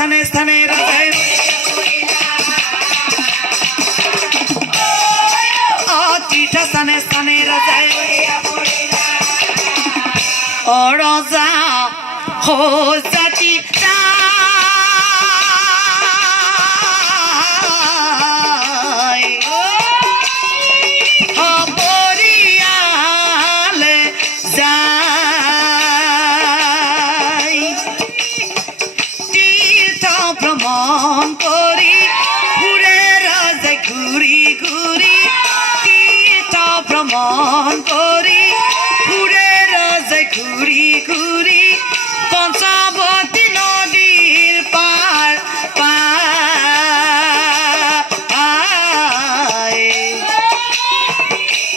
স্থানে স্থানে রজায় তীর্থ স্থানে স্থানে রজায় ও রজা হো জাতি পঞ্চবতী নদীর পার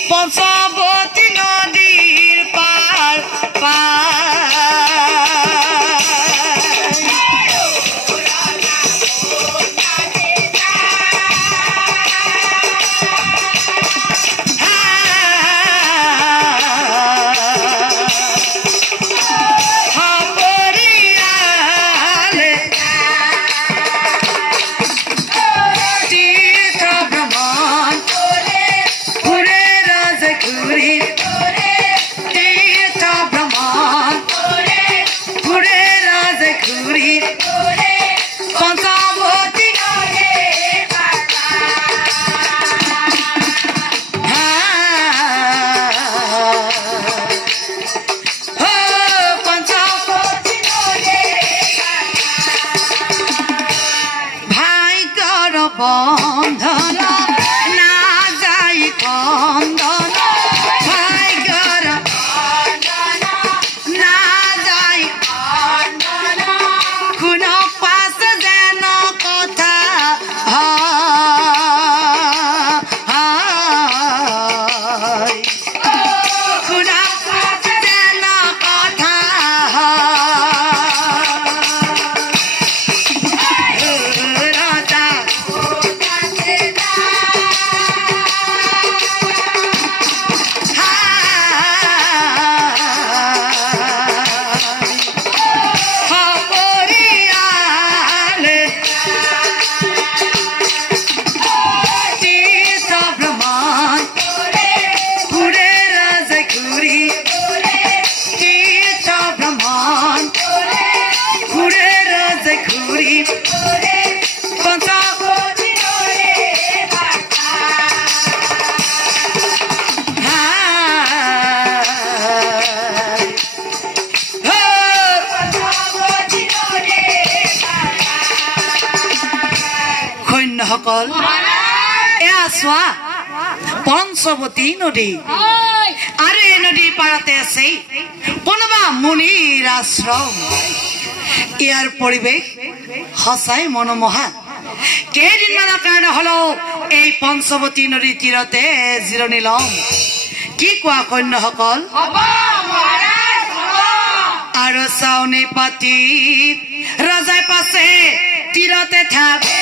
পঞ্চবতী নদীর পার বন্ধন না যাই খন্দন ভাগ্যর না যাই কোন পাশ যেন কথা কোন পাশ যেন কথা সকল এয়া চোৱা পঞ্চবতী নদী আৰু এই নদীৰ পাৰতে আছে কোনোবা মুনিৰ আশ্ৰম ইয়াৰ পৰিৱেশ সঁচাই মনোমোহা কেইদিনমানৰ কাৰণে হলেও এই পঞ্চবতী নদীৰ তীৰতে জিৰণি লম কি কোৱা কন্যাসকল আৰু চাউনি পাতি ৰজাই পাছে তীৰতে থাকে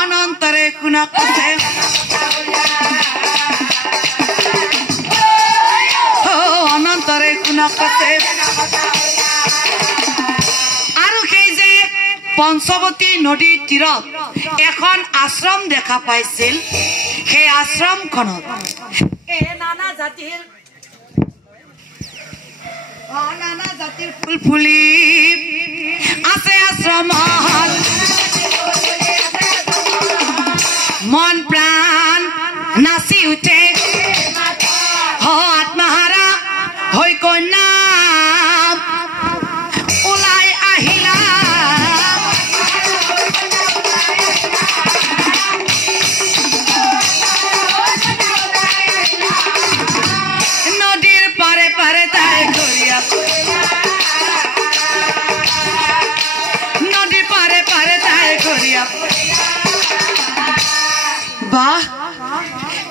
অনন্তৰে কুনা কথা অনন্তৰে কুনা কথা আৰু সেই যে পঞ্চবতী নদীৰ তীৰত এখন আশ্ৰম দেখা পাইছিল সেই আশ্ৰমখনত নানা জাতিৰ ফুল ফুলি আছে আশ্ৰম মন প্ৰাণ নাচি উঠে আত্মহাৰা হৈ কন্যা ওলাই আহিলা নদীৰ পাৰে পাৰে তাই ঘূৰিয়া নদীৰ পাৰে পাৰে তাই ঘূৰিয়া বাহ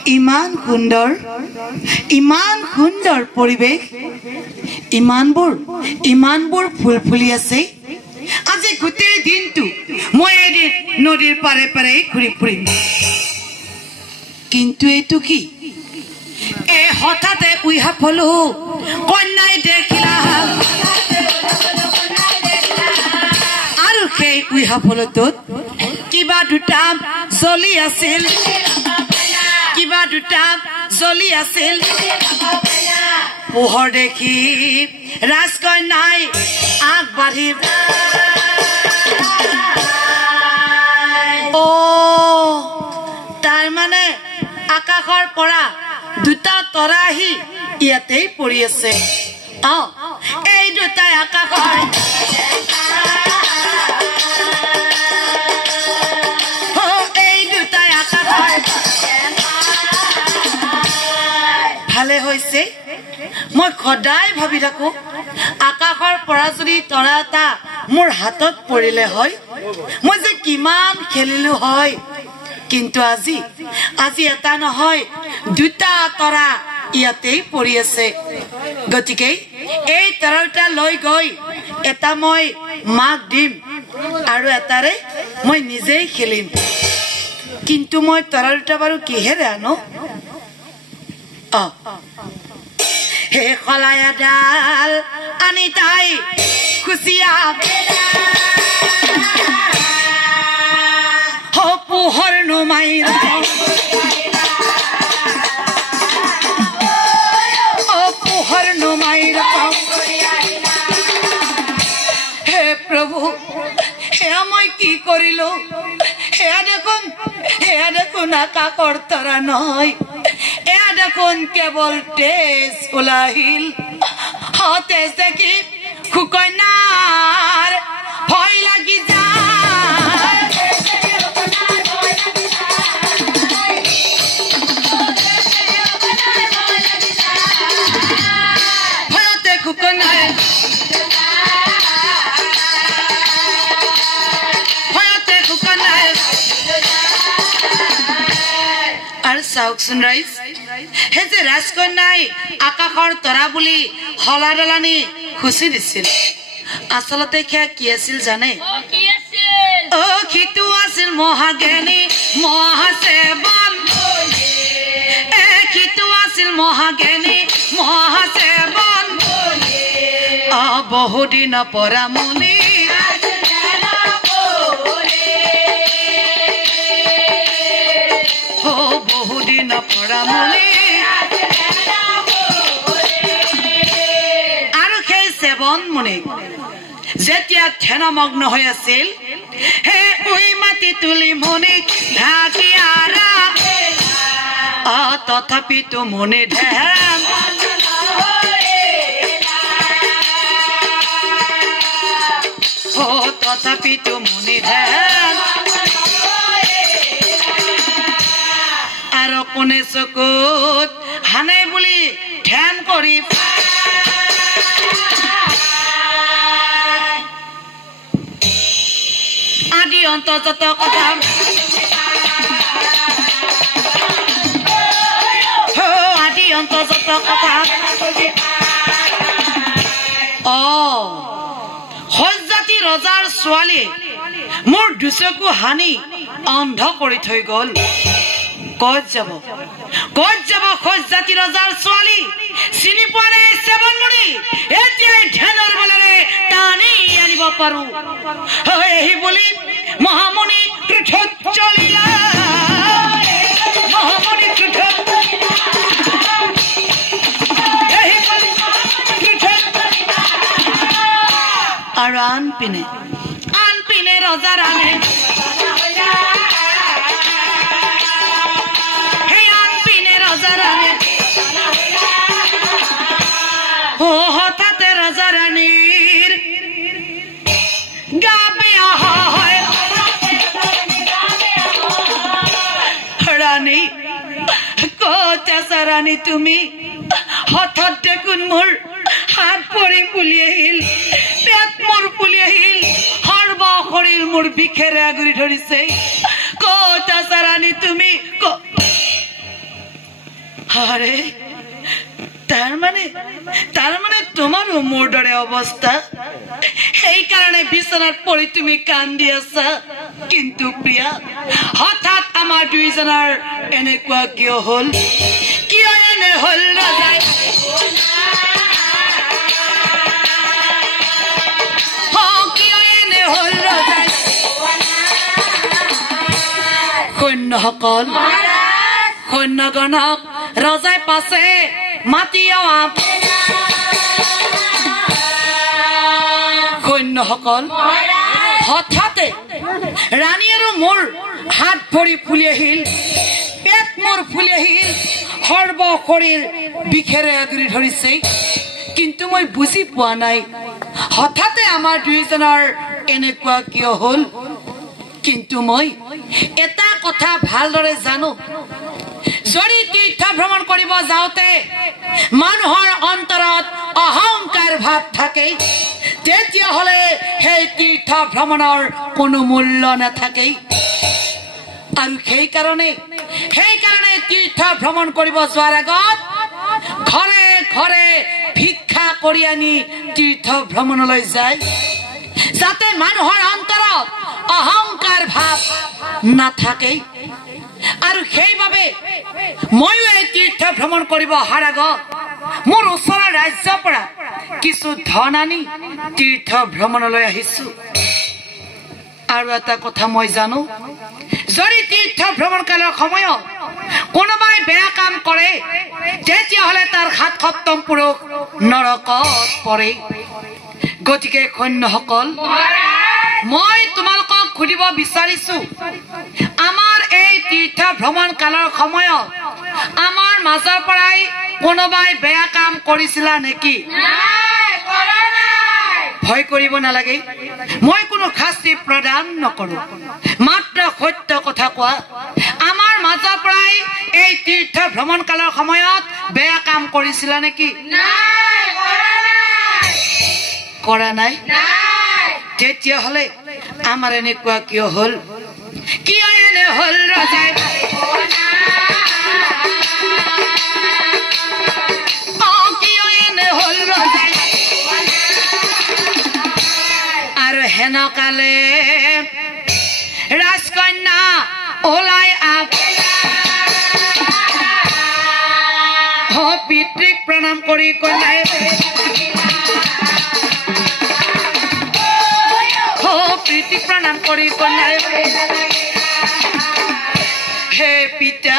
ইমান সুন্দৰ পৰিৱেশ ইমানবোৰ ফুল ফুলি আছে আজি গোটেই দিনটো মই নদীৰ পাৰে পাৰে ঘূৰি ফুৰিম কিন্তু এইটো কি এই হঠাতে উইহা ফলো কন্যাই দেখিলা সফলটোত কিবা দুটা জ্বলি আছিল কিবা দুটা জ্বলি আছিল পোহৰ দেখি ৰাজকন্যাই আগবাঢ়ি তাৰ মানে আকাশৰ পৰা দুটা তৰা আহি ইয়াতেই পৰি আছে এই দুটাই আকাশৰ ভালে হৈছে মই সদায় ভাবি থাকো আকাশৰ পৰা যদি তৰা এটা মোৰ হাতত পৰিলে হয় মই যে কিমান খেলিলো হয় কিন্তু আজি এটা নহয় দুটা তৰা ইয়াতেই পৰি আছে গতিকে এই তৰাটা লৈ গৈ এটা মই মাক দিম আৰু এটাৰে মই নিজেই খেলিম কিন্তু মই তৰা দুটা বাৰু কিহেৰে আনো হে খলায়া ডাল আনি তাই খুচিয়া পোহৰ নুমাই পোহৰ নুমাই হে প্ৰভু সেয়া মই কি কৰিলো সেয়া দেখোন আকাশৰ তৰা নহয় এয়া দেখোন কেৱল তেজ ওলাহিল তেজ দেখি সুকন্যাৰ ভয় লাগি যায় ভয়তে সুকন্যাই আৰু চাওকচোন ৰাইজ হে যে ৰাজকন্যাই আকাশৰ তৰা বুলি হলা দলানি খুচি দিছিল আচলতে সেয়া কি আছিল জানে সিটো আছিল মহাজ্ঞানী মহাসেৱন সিটো আছিল মহাজ্ঞানী মহাসেৱন বহুদিন পৰা মুনি বহুদিন পৰা মুনি আৰু সেই সেৱন মুনি যেতিয়া ধ্যানমগ্ন হৈ আছিল হে উই মাটি তুলি মুনিক ঢাকি আৰা তথাপিতো মুনি ধ্যান তথাপিতো মুনি ধ্যান আৰু কোনে চকুত হানে বুলি ধ্যান কৰি আদি অন্তৰ্গত কথা আদি অন্তৰ্গত কথা সজ্জাতি ৰজাৰ ছোৱালী মোৰ দুচকু হানি অন্ধ কৰি থৈ গল কত যাব সজ্জাতি ৰজাৰ ছোৱালী চিনি পোৱা নাই সেৱন মুনি এতিয়াই ধ্যানৰ বলেৰে টানি আনিব পাৰো এই বুলি মহামুনি পৃথক চলিলা মহামুনি পৃথক আৰু আনপিনে ৰজা ৰাণী হঠাতে ৰজা ৰাণীৰ গা বেয়া হয় ৰাণী ক'ত আছা ৰাণী তুমি হঠাৎ দেখোন মোৰ হাত ভৰি ফুলি আহিল পেট মোৰ ফুলি আহিল সৰ্ব শৰীৰ মোৰ বিষেৰে আগুৰি ধৰিছে ক'ত আছা ৰাণী তুমি আৰে তাৰ মানে তোমাৰো মোৰ দৰে অৱস্থা সেইকাৰণে বিচনাত পৰি তুমি কান্দি আছা কিন্তু প্ৰিয়া হঠাৎ আমাৰ দুইজনৰ এনেকুৱা কিয় হল এনে হল ৰাজাই কিয় এনে হল ৰাজাই সৈন্যসকল সৈন্যগণক ৰজাই পাছে মাতি সৈন্যসকল হঠাতে ৰাণী আৰু মোৰ হাত ভৰি ফুলি আহিল পেট মোৰ ফুলি আহিল সৰ্ব শৰীৰ বিষেৰে আগুৰি ধৰিছে কিন্তু মই বুজি পোৱা নাই হঠাতে আমাৰ দুইজনৰ এনেকুৱা কিয় হ'ল কিন্তু মই এটা কথা ভালদৰে জানো যদি তীৰ্থ ভ্ৰমণ কৰিব যাওঁতে মানুহৰ অন্তৰত অহংকাৰ ভাৱ থাকে তেতিয়াহ'লে সেই তীৰ্থ ভ্ৰমণৰ কোনো মূল্য নাথাকে আৰু সেইকাৰণে তীৰ্থ ভ্ৰমণ কৰিব যোৱাৰ আগত ঘৰে ঘৰে ভিক্ষা কৰি আনি তীৰ্থ ভ্ৰমণলৈ যায় যাতে মানুহৰ অন্তৰত অহংকাৰ ভাৱ নাথাকে আৰু সেইবাবে ময়ো এই তীৰ্থ ভ্ৰমণ কৰিব অহাৰ আগত মোৰ ওচৰৰ ৰাজ্যৰ পৰা কিছু ধন আনি তীৰ্থ ভ্ৰমণলৈ আহিছো আৰু এটা কথা মই জানো যদি তীৰ্থ ভ্ৰমণ কালৰ সময়ত কোনোবাই বেয়া কাম কৰে তেতিয়াহ'লে তাৰ ৭ সপ্তম পুৰুষ নৰকত পৰে গতিকে সৈন্যসকল মই তোমালোকক সুধিব বিচাৰিছো আমাৰ এই তীৰ্থ ভ্ৰমণ কালৰ সময়ত আমাৰ মাজৰ পৰাই কোনোবাই বেয়া কাম কৰিছিলা নেকি ভয় কৰিব নালাগে মই কোনো শাস্তি প্ৰদান নকৰো মাত্ৰ সত্য কথা কোৱা আমাৰ মাজৰ পৰাই এই তীৰ্থ ভ্ৰমণ কালৰ সময়ত বেয়া কাম কৰিছিলা নেকি কৰা নাই তেতিয়াহ'লে আমাৰ এনেকুৱা কিয় হ'ল ৰজাই আৰু হেনকালে ৰাজকন্যা ওলাই পিতৃক প্ৰণাম কৰি কন্যাই পিতৃক প্ৰণাম কৰি কন্যাই হে পিতা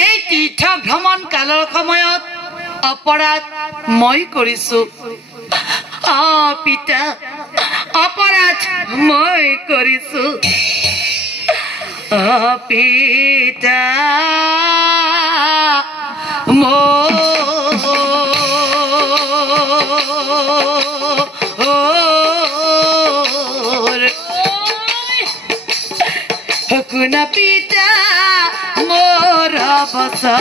এই তীৰ্থ ভ্ৰমণ কালৰ সময়ত অপৰাধ মই কৰিছো পিতা অপৰাধ মই কৰিছো পিতা শুনা পিতা মোৰ অৱস্থা